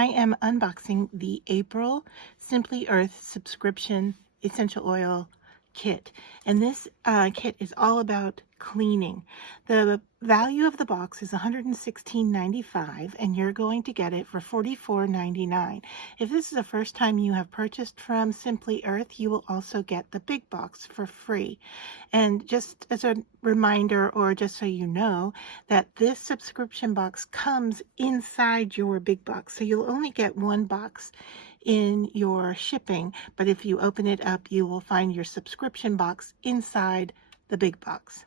I am unboxing the April Simply Earth subscription essential oil kit, and this kit is all about cleaning. The value of the box is $116.95, and you're going to get it for $44.99. If this is the first time you have purchased from Simply Earth, you will also get the big box for free. And just as a reminder, or just so you know, that this subscription box comes inside your big box, so you'll only get one box in your shipping, but if you open it up, you will find your subscription box inside the big box.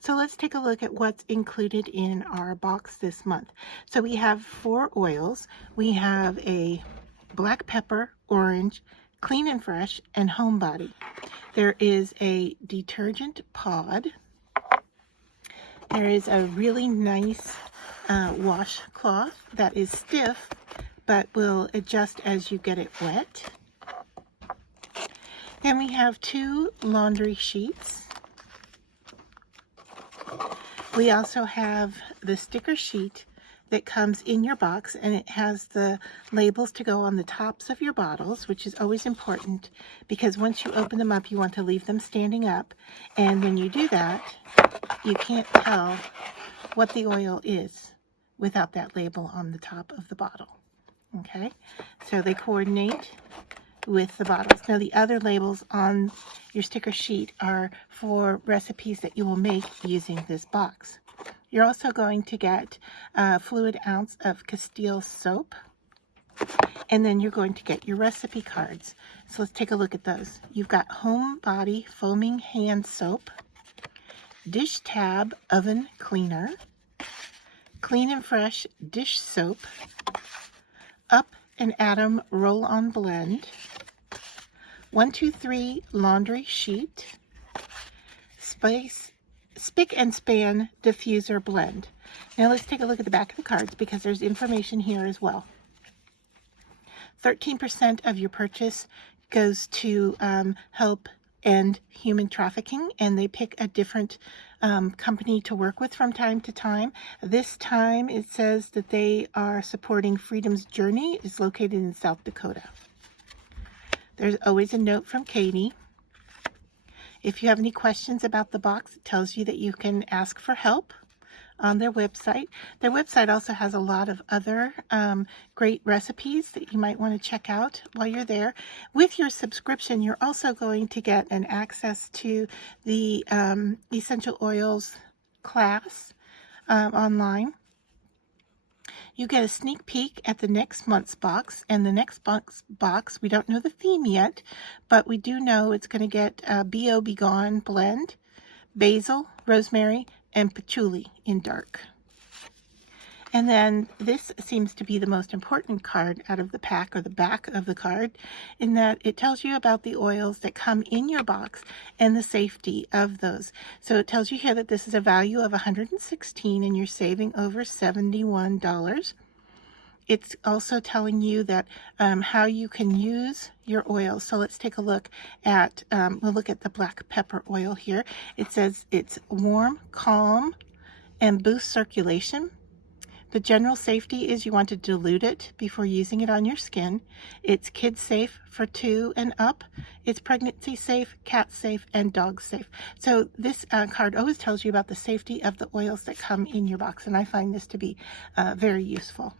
So let's take a look at what's included in our box this month. So we have 4 oils. We have a black pepper, orange, clean and fresh, and homebody. There is a detergent pod. There is a really nice washcloth that is stiff but will adjust as you get it wet. Then we have 2 laundry sheets. We also have the sticker sheet that comes in your box, and it has the labels to go on the tops of your bottles, which is always important because once you open them up, you want to leave them standing up, and when you do that, you can't tell what the oil is without that label on the top of the bottle. Okay, so they coordinate with the bottles. Now, the other labels on your sticker sheet are for recipes that you will make using this box. You're also going to get a fluid ounce of Castile soap, and then you're going to get your recipe cards. So let's take a look at those. You've got Homebody Foaming Hand Soap, Dish Tab Oven Cleaner, Clean and Fresh Dish Soap, Up and Atom Roll-On Blend, 1-2-3 Laundry Sheet, Spick and Span Diffuser Blend. Now let's take a look at the back of the cards because there's information here as well. 13% of your purchase goes to help end human trafficking, and they pick a different company to work with from time to time. This time it says that they are supporting Freedom's Journey. It's located in South Dakota. There's always a note from Katie. If you have any questions about the box, it tells you that you can ask for help on their website. Their website also has a lot of other great recipes that you might want to check out while you're there. With your subscription, you're also going to get an access to the essential oils class online. You get a sneak peek at the next month's box, and the next box, we don't know the theme yet, but we do know it's going to get a B.O. Be Gone blend, basil, rosemary, and patchouli in dark. And then this seems to be the most important card out of the pack, or the back of the card, in that it tells you about the oils that come in your box and the safety of those. So it tells you here that this is a value of $116 and you're saving over $71. It's also telling you that how you can use your oil. So let's take a look at, we'll look at the black pepper oil here. It says it's warm, calm, and boosts circulation. The general safety is you want to dilute it before using it on your skin. It's kid safe for 2 and up. It's pregnancy safe, cat safe, and dog safe. So this card always tells you about the safety of the oils that come in your box, and I find this to be very useful.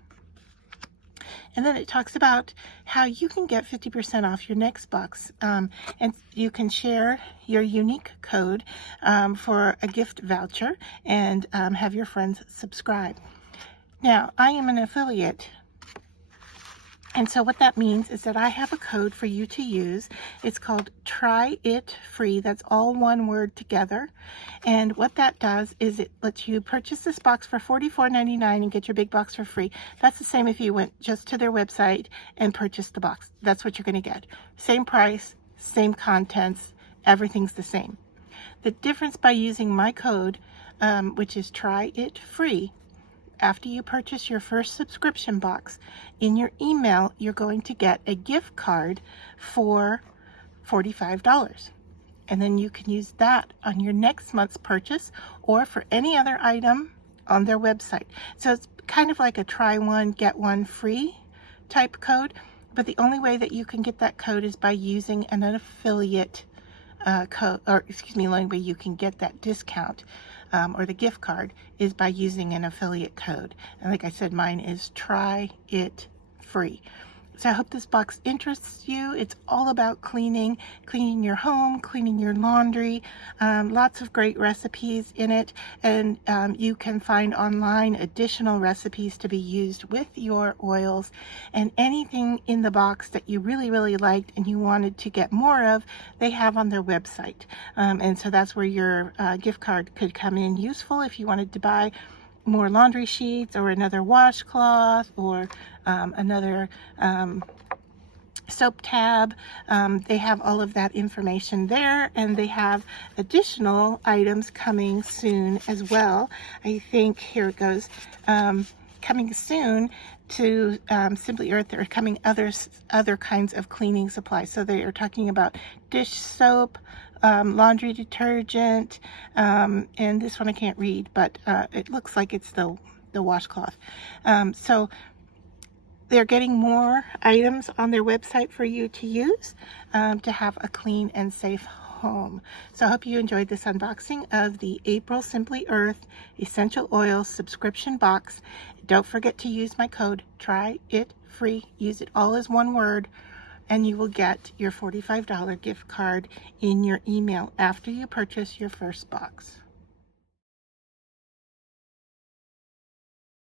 And then it talks about how you can get 50% off your next box, and you can share your unique code for a gift voucher and have your friends subscribe. Now, I am an affiliate, and so what that means is that I have a code for you to use. It's called TRYITFREE. That's all one word together. And what that does is it lets you purchase this box for $44.99 and get your big box for free. That's the same if you went just to their website and purchased the box. That's what you're going to get. Same price, same contents, everything's the same. The difference by using my code, which is TRYITFREE, after you purchase your first subscription box, in your email, you're going to get a gift card for $45. And then you can use that on your next month's purchase or for any other item on their website. So it's kind of like a try one, get one free type code, but the only way that you can get that code is by using an affiliate code, or excuse me, the only way you can get that discount or the gift card is by using an affiliate code. And like I said, mine is TRYITFREE. So I hope this box interests you. It's all about cleaning your home, cleaning your laundry, lots of great recipes in it, and you can find online additional recipes to be used with your oils, and anything in the box that you really liked and you wanted to get more of, they have on their website. And so that's where your gift card could come in useful if you wanted to buy more laundry sheets or another washcloth or another soap tab. They have all of that information there, and they have additional items coming soon as well. I think, here it goes, coming soon to Simply Earth. There are coming other kinds of cleaning supplies. So they are talking about dish soap, laundry detergent, and this one I can't read, but it looks like it's the washcloth. So they're getting more items on their website for you to use to have a clean and safe home. So I hope you enjoyed this unboxing of the April Simply Earth Essential Oils subscription box. Don't forget to use my code TRYITFREE. Use it all as one word, and you will get your $45 gift card in your email after you purchase your first box.